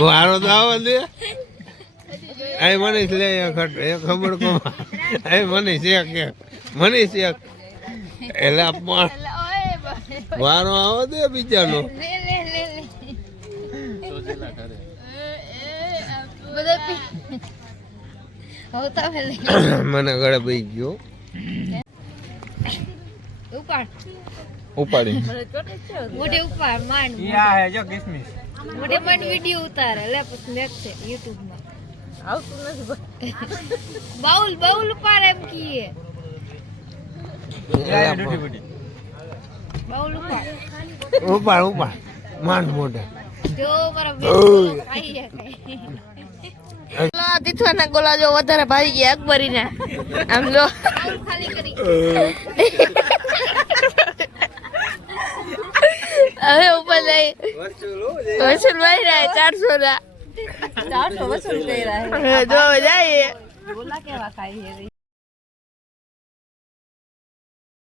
મારો તો આવા દે આ મનીષ લે ખબર કો મનીષ એક મનીષ એક એટલે વારો આવો દે બીજાનો મને ગળે બઈ ગયો ઉપાડી મોઢે ઉપાડ માંડ જો કિસમિસ મોઢે માંડ વિડિયો ઉતારે લે પછી મેકશે YouTube માં આવતું નથી બાઉલ બાઉલ ઉપાડ એમ કીએ બાઉલ ઉપાડ ઉપાડ ઉપાડ માંડ મોઢે જો મારા બેટો ખાઈ જાય લા દીથવાના ગોલા જો વધારે ભાઈ ગયા અકબરીના આમ જો ખાલી કરી હવે ઉપર જઈ વસૂલ ભાઈ રહ્યા 400 ના 400 વસૂલ કરી રહ્યા જો જાય ગોલા કેવા ખાઈ છે